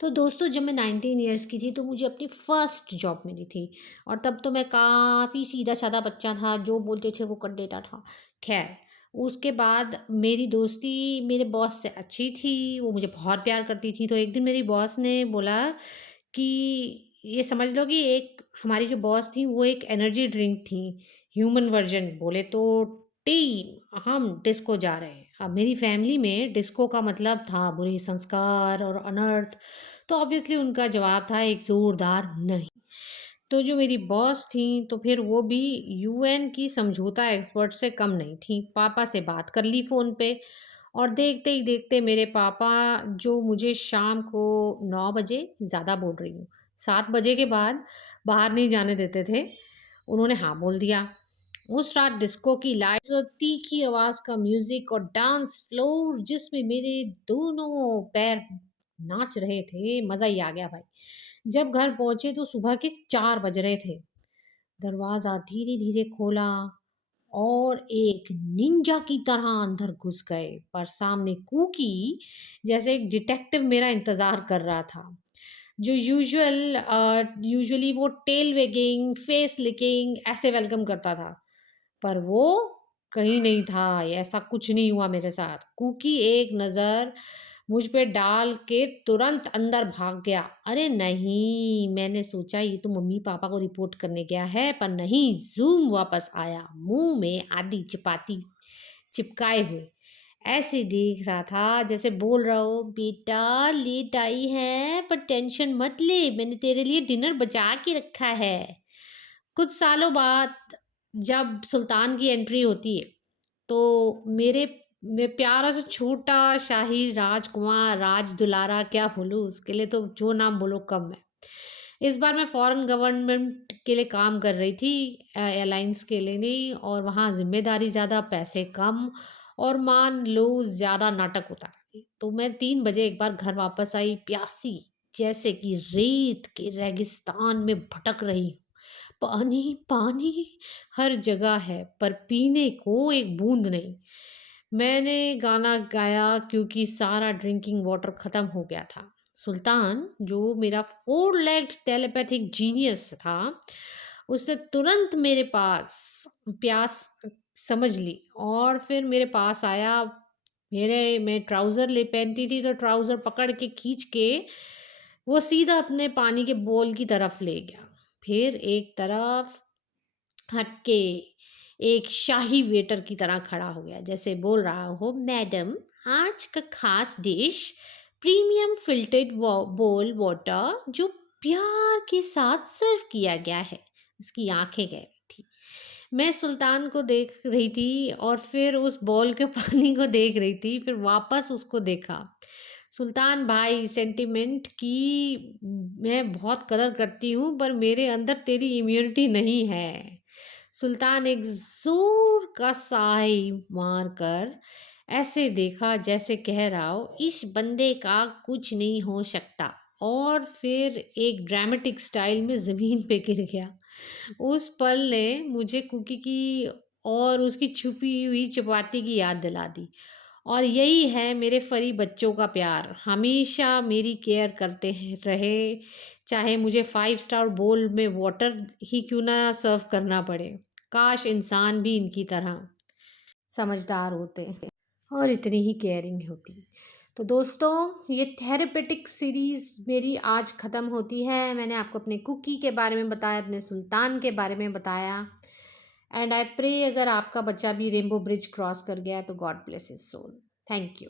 तो दोस्तों जब मैं 19 इयर्स की थी तो मुझे अपनी फर्स्ट जॉब मिली थी। और तब तो मैं काफ़ी सीधा-साधा बच्चा था, जो बोलते थे वो कर देता था। ख़ैर, उसके बाद मेरी दोस्ती मेरे बॉस से अच्छी थी, वो मुझे बहुत प्यार करती थी। तो एक दिन मेरी बॉस ने बोला कि ये समझ लो कि एक हमारी जो बॉस थी वो एक एनर्जी ड्रिंक थी, ह्यूमन वर्जन बोले तो। टीम हम डिस्को जा रहे हैं। अब मेरी फैमिली में डिस्को का मतलब था बुरे संस्कार और अनर्थ। तो ऑब्वियसली उनका जवाब था एक ज़ोरदार नहीं। तो जो मेरी बॉस थी तो फिर वो भी यूएन की समझौता एक्सपर्ट से कम नहीं थी। पापा से बात कर ली फ़ोन पे और देखते ही देखते मेरे पापा, जो मुझे शाम को 9 बजे, ज़्यादा बोल रही हूँ, 7 बजे के बाद बाहर नहीं जाने देते थे, उन्होंने हाँ बोल दिया। उस रात डिस्को की लाइट्स और तीखी आवाज़ का म्यूज़िक और डांस फ्लोर जिसमें मेरे दोनों पैर नाच रहे थे, मज़ा ही आ गया भाई। जब घर पहुँचे तो सुबह के 4 बज रहे थे। दरवाज़ा धीरे-धीरे खोला और एक निंजा की तरह अंदर घुस गए। पर सामने कुकी जैसे एक डिटेक्टिव मेरा इंतज़ार कर रहा था। जो यूजुअली वो टेल वेगिंग, फेस लिकिंग ऐसे वेलकम करता था। पर वो कहीं नहीं था, ऐसा कुछ नहीं हुआ मेरे साथ। कुकी एक नज़र मुझ पे डाल के तुरंत अंदर भाग गया। अरे नहीं, मैंने सोचा ये तो मम्मी-पापा को रिपोर्ट करने गया है, पर नहीं, ज़ूम वापस आया, मुँह में आधी चपाती चिपकाए हुए। ऐसे देख रहा था जैसे बोल रहा हो, "बेटा लेट आई है, पर टेंशन मत ले, मैंने तेरे लिए डिनर बचा के रखा है।" कुछ सालों बाद जब सुल्तान की एंट्री होती है, तो मैं प्यारा सा छोटा शाही राजकुमार, राज दुलारा क्या बोलूँ उसके लिए, तो जो नाम बोलो कम है। इस बार मैं फॉरेन गवर्नमेंट के लिए काम कर रही थी, एयरलाइंस के लिए नहीं, और वहाँ ज़िम्मेदारी ज़्यादा, पैसे कम और मान लो ज़्यादा नाटक होता है। तो मैं 3 बजे एक बार घर वापस आई, प्यासी, जैसे कि रेत के रेगिस्तान में भटक रही हूँ। पानी, पानी हर जगह है, पर पीने को एक बूँद नहीं। मैंने गाना गाया क्योंकि सारा ड्रिंकिंग वाटर ख़त्म हो गया था। सुल्तान, जो मेरा फोर लेग्ड टेलीपैथिक जीनियस था, उसने तुरंत मेरे पास प्यास समझ ली और फिर मेरे पास आया। मैं ट्राउज़र ले पहनती थी, तो ट्राउज़र पकड़ के खींच के वो सीधा अपने पानी के बोल की तरफ ले गया। फिर एक तरफ हट के एक शाही वेटर की तरह खड़ा हो गया, जैसे बोल रहा हो, मैडम आज का खास डिश प्रीमियम फिल्टर्ड बोल वाटर, जो प्यार के साथ सर्व किया गया है। उसकी आंखें कह रही थी। मैं सुल्तान को देख रही थी और फिर उस बॉल के पानी को देख रही थी, फिर वापस उसको देखा। सुल्तान भाई, सेंटिमेंट की मैं बहुत कदर करती हूँ, पर मेरे अंदर तेरी इम्यूनिटी नहीं है। सुल्तान एक जोर का साई मारकर ऐसे देखा जैसे कह रहा हो, इस बंदे का कुछ नहीं हो सकता, और फिर एक ड्रामेटिक स्टाइल में ज़मीन पे गिर गया। उस पल ने मुझे कुकी की और उसकी छुपी हुई चपाती की याद दिला दी। और यही है मेरे फरी बच्चों का प्यार, हमेशा मेरी केयर करते हैं रहे, चाहे मुझे 5 स्टार बोल में वाटर ही क्यों ना सर्व करना पड़े। काश इंसान भी इनकी तरह समझदार होते और इतनी ही केयरिंग होती। तो दोस्तों, ये थेरेपेटिक सीरीज़ मेरी आज ख़त्म होती है। मैंने आपको अपने कुकी के बारे में बताया, अपने सुल्तान के बारे में बताया। एंड आई प्रे अगर आपका बच्चा भी रेनबो ब्रिज क्रॉस कर गया है तो God bless his soul. Thank you.